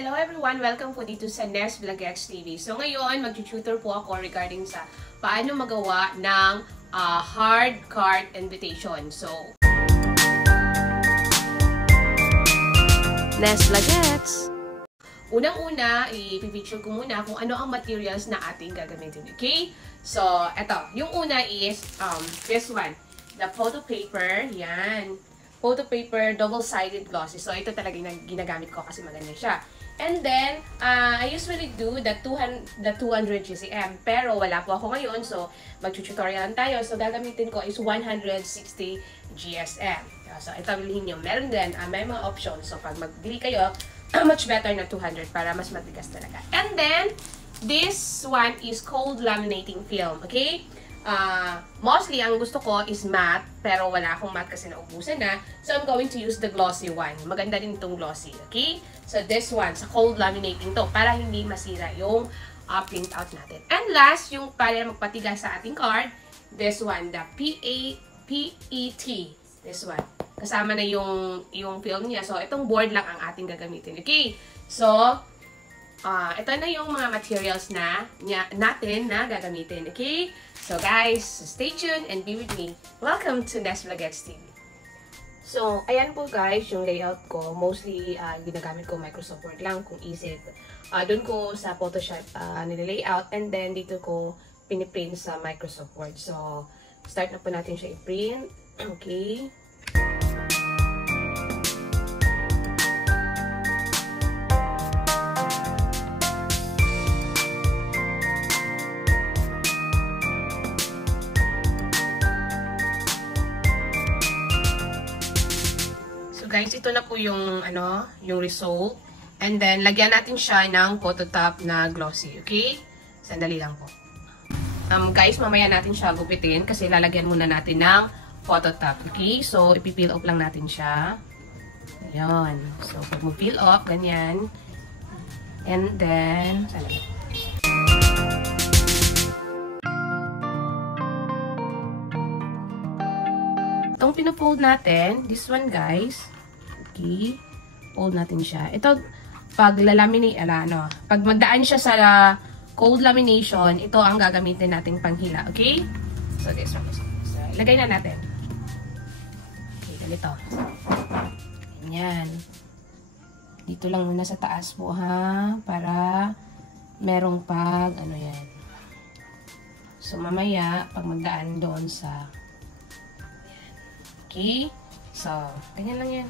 Hello everyone! Welcome po dito sa Nes Vlogettes TV. So ngayon, mag-tutor po ako regarding sa paano magawa ng hard card invitation. So, Nes Vlogettes! Unang-una, i-picture ko muna kung ano ang materials na ating gagamitin. Okay? So, eto. Yung una is this one. The photo paper. Yan. Photo paper, double-sided glossy. So, ito talaga yung ginagamit ko kasi maganda siya. And then, I usually do the 200 GCM. Pero wala po ako ngayon. So, mag-tutorial tayo. So, gagamitin ko is 160 GSM. So, ito bilhin nyo. Meron din, may mga options. So, pag mag-bili kayo, much better na 200 para mas matigas talaga. And then, this one is cold laminating film. Okay? Mostly, ang gusto ko is matte, pero wala akong matte kasi naubusan na. So, I'm going to use the glossy one. Maganda din itong glossy, okay? So, this one, sa cold laminating to, para hindi masira yung print out natin. And last, yung para magpatigas sa ating card, this one, the PET. This one. Kasama na yung film niya. So, itong board lang ang ating gagamitin, okay? So, ito na yung mga materials natin na gagamitin, okay? So guys, stay tuned and be with me. Welcome to Nes Vlogettes TV. So, ayan po guys, yung layout ko. Mostly, ginagamit ko Microsoft Word lang kung isip. Doon ko sa Photoshop nililayout and then dito ko piniprint sa Microsoft Word. So, start na po natin siya i-print. Okay. Guys, ito na po yung yung result. And then lagyan natin siya ng photo top na glossy, okay? Sandali lang po. Guys, mamaya natin siya gupitin kasi lalagyan muna natin ng photo top, okay? So ipi-peel off lang natin siya. Ayun. So pag mo peel off ganyan. And then itong pina-fold natin, this one guys. Okay. Fold natin siya. Ito, pag lalaminate, pag magdaan siya sa cold lamination, ito ang gagamitin nating panghila. Okay? So, this one. So, ilagay na natin. Okay, ganito. Ganyan. Dito lang muna sa taas po, ha? Para merong yan. So, mamaya, pag magdaan doon sa okay? So, ganyan lang yan.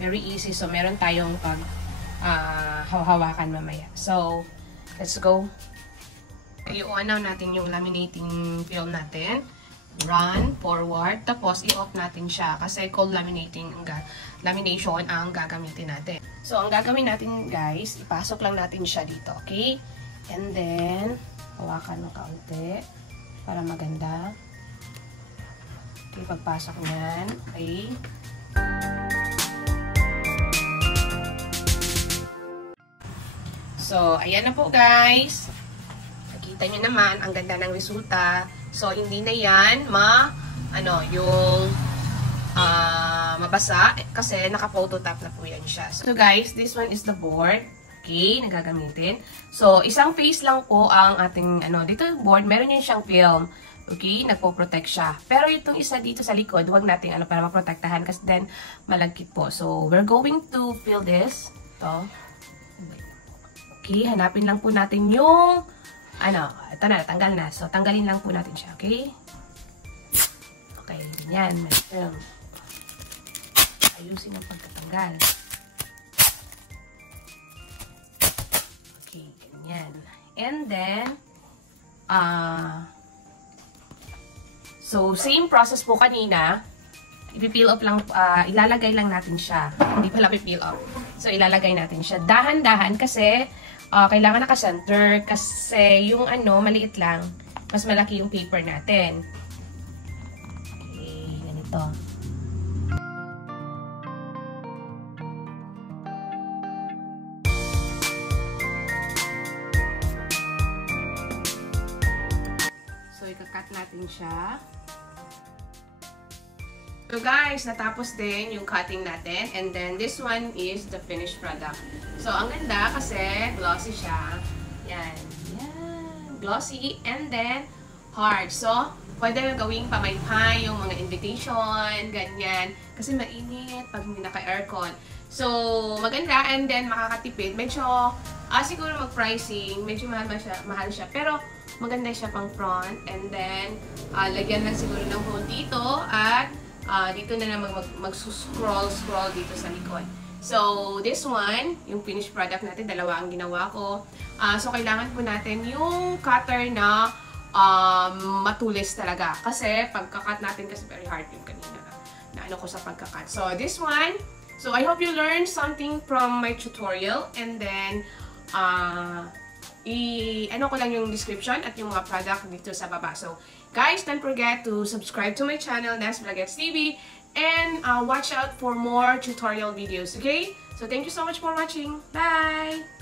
Very easy. So, meron tayong hawakan mamaya. So, let's go. I-on natin yung laminating film natin. Run, forward. Tapos, i-off natin siya. Kasi cold lamination ang gagamitin natin. So, ang gagawin natin, guys, ipasok lang natin siya dito. Okay? And then, hawakan ng kaunti para maganda. Okay, pagpasok niyan. Okay. So, ayan na po guys. Nakita nyo naman, ang ganda ng resulta. So, hindi na yan mabasa kasi naka-phototop na po yan siya. So, guys, this one is the board. Okay, nagagamitin. So, isang face lang po ang ating, dito board, meron yan siyang film. Okay, nagpo-protect siya. Pero itong isa dito sa likod, huwag natin para maprotektahan kasi then malagkit po. So, we're going to fill this. Ito. Okay, hanapin lang po natin yung ito na, tanggal na. So, tanggalin lang po natin siya. Okay? Okay, ganyan. May film. Ayusin ang pagkatanggal. Okay, ganyan. And then, so, same process po kanina. Ipi-peel off lang, ilalagay lang natin siya. Hindi pala pipeel off. So, ilalagay natin siya. Dahan-dahan kasi kailangan naka-center kasi yung maliit lang, mas malaki yung paper natin. Okay, ganito. So, ika-cut natin siya. So guys, natapos din yung cutting natin. And then this one is the finished product. So ang ganda kasi glossy siya. Yan. Yan. Glossy. And then hard. So, pwede gawing pamaypay yung mga invitation, ganyan. Kasi mainit pag hindi naka-aircon. So, maganda. And then, makakatipid. Medyo, siguro mag-pricing. Medyo mahal siya. Pero, maganda siya pang front. And then, lagyan lang siguro ng hole dito. At, dito na naman mag-scroll dito sa likod. So, this one, yung finished product natin, dalawa ang ginawa ko. So, kailangan po natin yung cutter na matulis talaga. Kasi, pagkakat natin, kasi very hard yung kanina na ano ko sa pagkakat. So, this one, so I hope you learned something from my tutorial. And then, ano ko lang yung description at yung mga product dito sa baba. So, guys, don't forget to subscribe to my channel, Nes Vlogettes TV, and watch out for more tutorial videos, okay? So, thank you so much for watching. Bye!